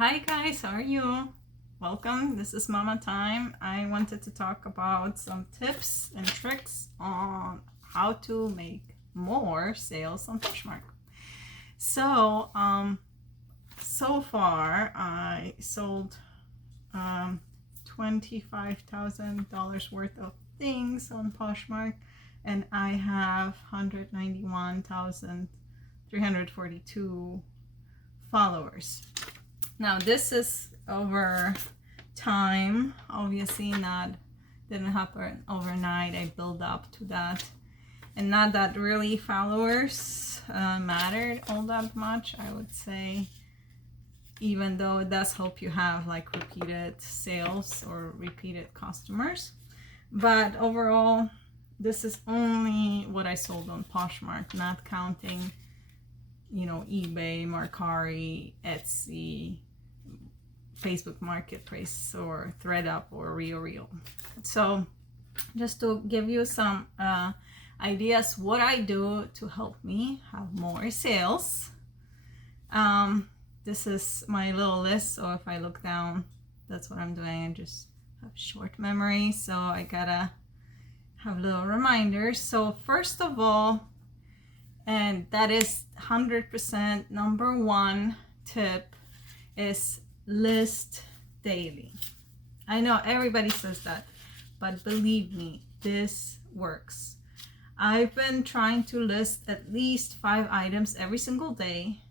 Hi guys, how are you? Welcome, this is Mamatime. I wanted to talk about some tips and tricks on how to make more sales on Poshmark. So far I sold $25,000 worth of things on Poshmark, and I have 191,342 followers. Now this is over time, obviously didn't happen overnight. I built up to that, and not that really followers mattered all that much, I would say, even though it does help you have like repeated sales or repeated customers. But overall, this is only what I sold on Poshmark, not counting, eBay, Marcari, Etsy, Facebook Marketplace, or ThreadUp, or RealReal. So just to give you some ideas what I do to help me have more sales. This is my little list, so if I look down, that's what I'm doing. I just have short memory, so I gotta have little reminders. So first of all, and that is 100% number one tip, is list daily. I know everybody says that, but believe me, this works. I've been trying to list at least 5 items every single day,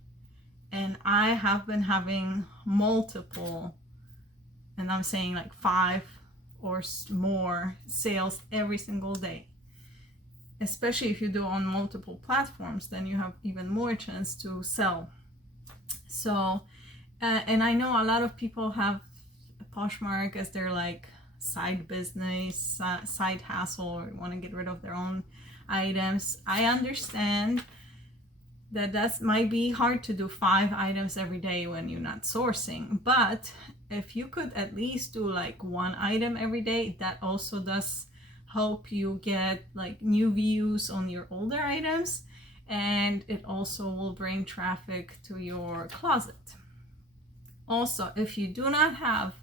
and I have been having multiple, and I'm saying like 5 or more sales every single day. Especially if you do on multiple platforms, then you have even more chance to sell. So and I know a lot of people have Poshmark as their like side business, side hustle, or want to get rid of their own items. I understand that might be hard to do 5 items every day when you're not sourcing, but if you could at least do like 1 item every day, that also does help you get like new views on your older items, and it also will bring traffic to your closet. Also, if you do not have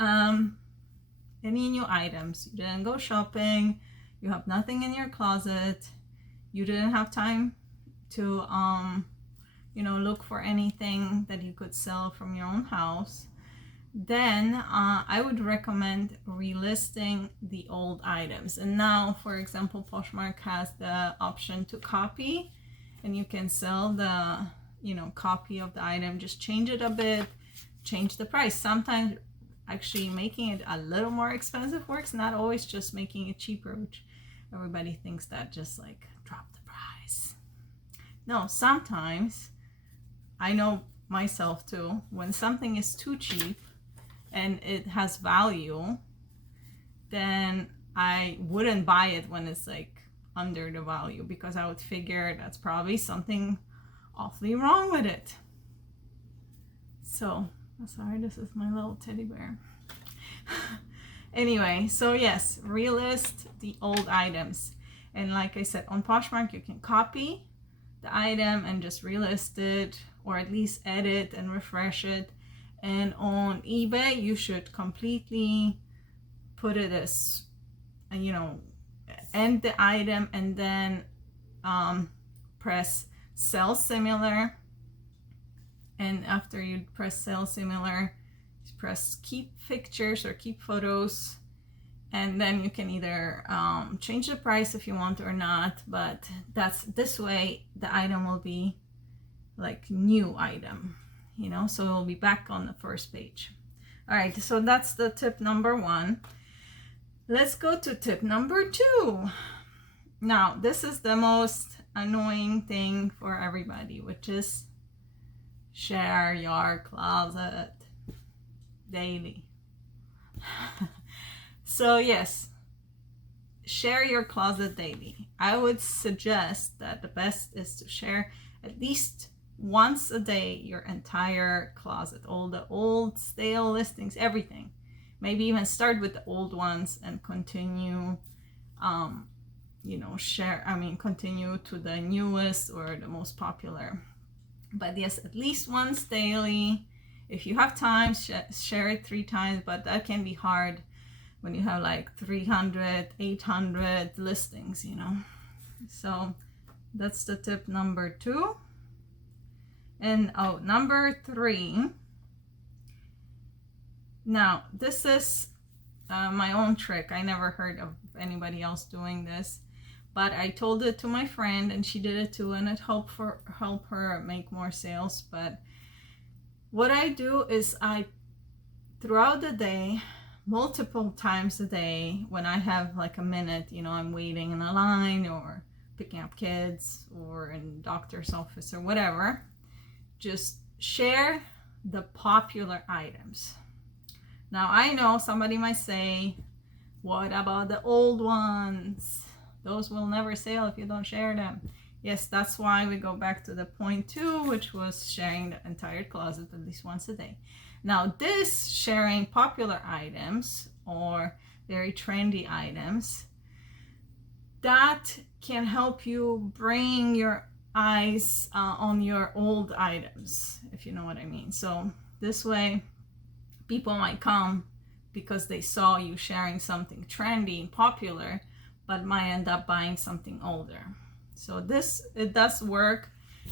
any new items, you didn't go shopping, you have nothing in your closet, you didn't have time to look for anything that you could sell from your own house, then I would recommend relisting the old items. And now, for example, Poshmark has the option to copy, and you can sell the copy of the item, just change it a bit, change the price. Sometimes actually making it a little more expensive works, not always just making it cheaper, which everybody thinks that just like drop the price. No, sometimes, I know myself too, when something is too cheap and it has value, then I wouldn't buy it when it's like under the value, because I would figure that's probably something awfully wrong with it. So sorry, this is my little teddy bear. Anyway, so yes, relist the old items. And like I said, on Poshmark you can copy the item and just relist it, or at least edit and refresh it. And on eBay you should completely put it as end the item, and then press sell similar. And after you press sell similar, press keep pictures or keep photos, and then you can either change the price if you want or not, but this way the item will be like new item, so it'll be back on the first page. All right, so that's the tip number 1. Let's go to tip number 2. Now this is the most annoying thing for everybody, which is share your closet daily. So yes, share your closet daily. I would suggest that the best is to share at least once a day your entire closet, all the old stale listings, everything. Maybe even start with the old ones and continue continue to the newest or the most popular. But yes, at least once daily, if you have time, share it 3 times, but that can be hard when you have like 300, 800 listings, you know. So that's the tip number 2. And number 3. Now, this is my own trick. I never heard of anybody else doing this, but I told it to my friend and she did it too, and it helped her make more sales. But what I do is throughout the day, multiple times a day, when I have like a minute, you know, I'm waiting in a line or picking up kids or in doctor's office or whatever, just share the popular items. Now, I know somebody might say, what about the old ones? Those will never sell if you don't share them. Yes, that's why we go back to the point 2, which was sharing the entire closet at least once a day. Now, this sharing popular items or very trendy items, that can help you bring your eyes on your old items, if you know what I mean. So this way, people might come because they saw you sharing something trendy and popular, but might end up buying something older. So it does work,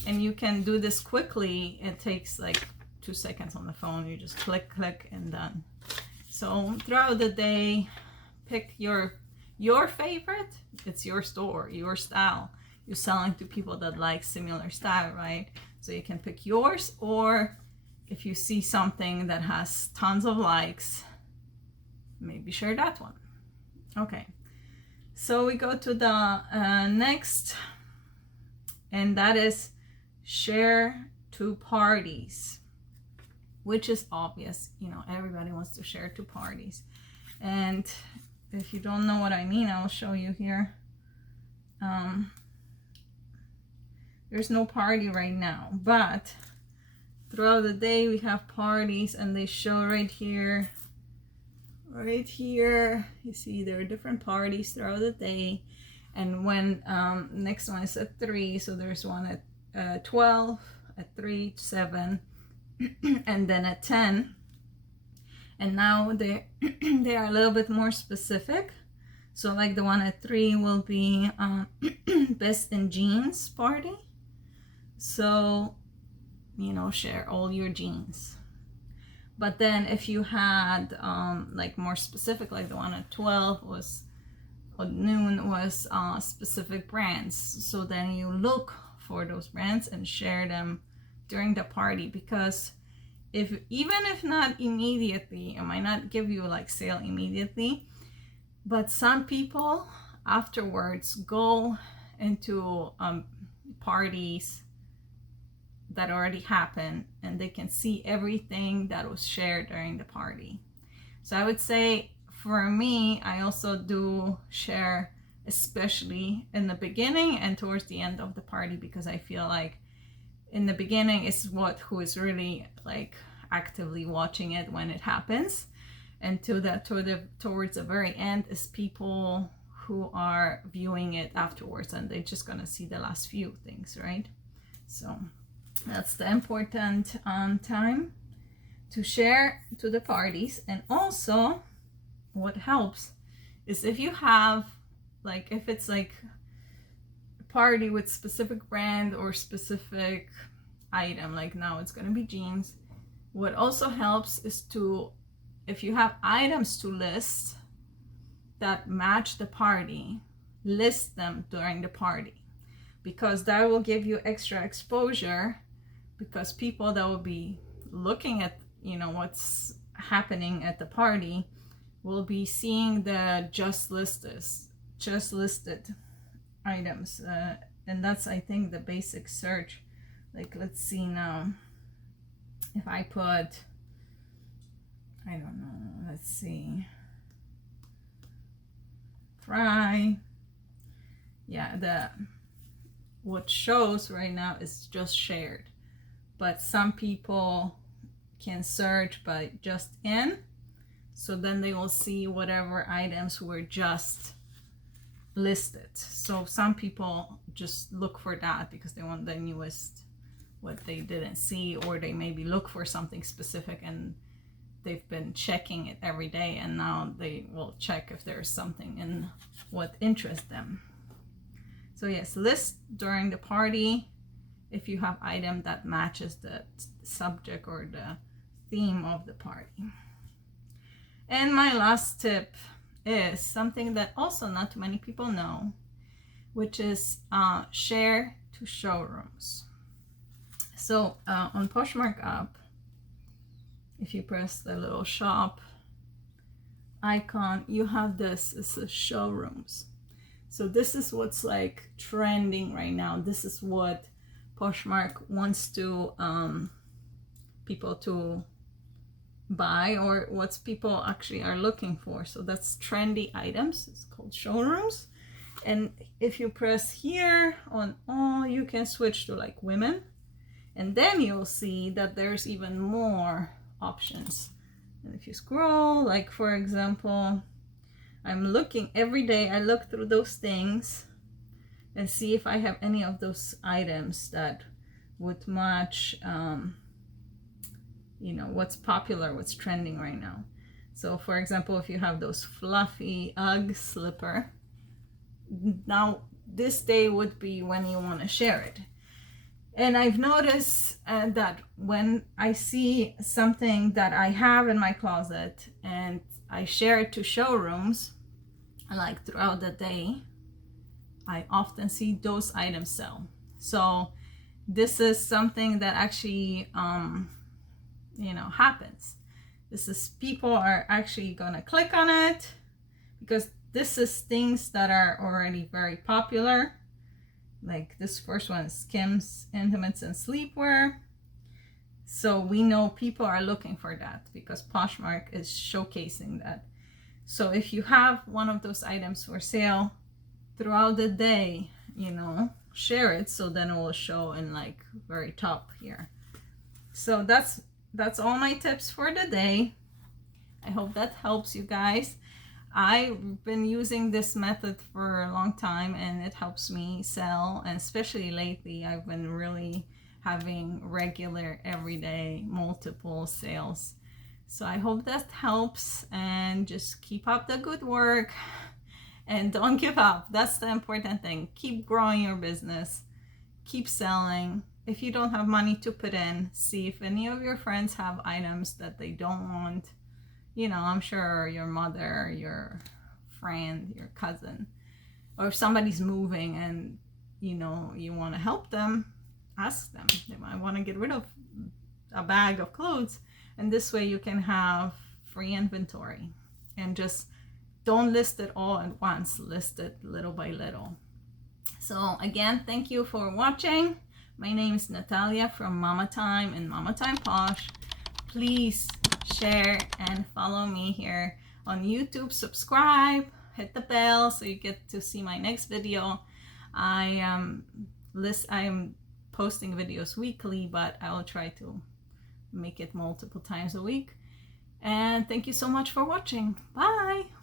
and you can do this quickly. It takes like 2 seconds on the phone. You just click and done. So throughout the day, pick your favorite. It's your store, your style. You're selling to people that like similar style, right? So you can pick yours, or if you see something that has tons of likes, maybe share that one. Okay, so we go to the next, and that is share to parties, which is obvious. You know, everybody wants to share to parties. And if you don't know what I mean, I'll show you here. There's no party right now, but throughout the day we have parties, and they show right here. You see there are different parties throughout the day. And when next one is at 3, so there's one at 12, at 3, 7, and then at 10. And now they are a little bit more specific. So like the one at 3 will be best in jeans party. So, you know, share all your jeans. But then if you had like more specific, like the one at 12 was, or noon was specific brands. So then you look for those brands and share them during the party, because even if not immediately, it might not give you like sale immediately, but some people afterwards go into parties that already happened, and they can see everything that was shared during the party. So I would say for me, I also do share, especially in the beginning and towards the end of the party, because I feel like in the beginning is who is really like actively watching it when it happens, and towards the very end is people who are viewing it afterwards, and they're just gonna see the last few things, right? So that's the important time to share to the parties. And also what helps is if you have like, if it's like a party with specific brand or specific item, like now it's going to be jeans, what also helps is to, if you have items to list that match the party, list them during the party, because that will give you extra exposure, because people that will be looking at, you know, what's happening at the party will be seeing the just listed items, and that's, I think, the basic search. Like, let's see now, if I put, I don't know, let's see, fry, yeah, what shows right now is just shared, but some people can search by just in, so then they will see whatever items were just listed. So some people just look for that because they want the newest what they didn't see, or they maybe look for something specific and they've been checking it every day, and now they will check if there's something in what interests them. So yes, list during the party if you have item that matches the subject or the theme of the party. And my last tip is something that also not too many people know, which is share to showrooms. So on Poshmark app, if you press the little shop icon, you have this, it says showrooms. So this is what's like trending right now. This is what Poshmark wants to people to buy, or what people actually are looking for. So that's trendy items. It's called showrooms. And if you press here on all, you can switch to like women, and then you'll see that there's even more options. And if you scroll, like for example, I'm looking every day, I look through those things and see if I have any of those items that would match you know, what's popular, what's trending right now. So for example, if you have those fluffy UGG slipper, now this day would be when you want to share it. And I've noticed that when I see something that I have in my closet and I share it to showrooms, like throughout the day, I often see those items sell. So this is something that actually, you know, happens. This is, people are actually gonna click on it because this is things that are already very popular. Like this first one is Skims, Intimates and Sleepwear. So we know people are looking for that because Poshmark is showcasing that. So if you have one of those items for sale throughout the day, you know, share it, so then it will show in like very top here. So that's all my tips for the day. I hope that helps you guys. I've been using this method for a long time and it helps me sell, and especially lately I've been really having regular, everyday, multiple sales. So I hope that helps, and just keep up the good work and don't give up. That's the important thing. Keep growing your business, keep selling. If you don't have money to put in, see if any of your friends have items that they don't want. You know, I'm sure your mother, your friend, your cousin, or if somebody's moving and, you know, you want to help them, ask them. They might want to get rid of a bag of clothes, and this way you can have free inventory. And just don't list it all at once, list it little by little. So again, thank you for watching. My name is Natalia from Mamatime and Mamatime Posh. Please share and follow me here on YouTube. Subscribe, hit the bell so you get to see my next video. I'm posting videos weekly, but I will try to make it multiple times a week. And thank you so much for watching. Bye.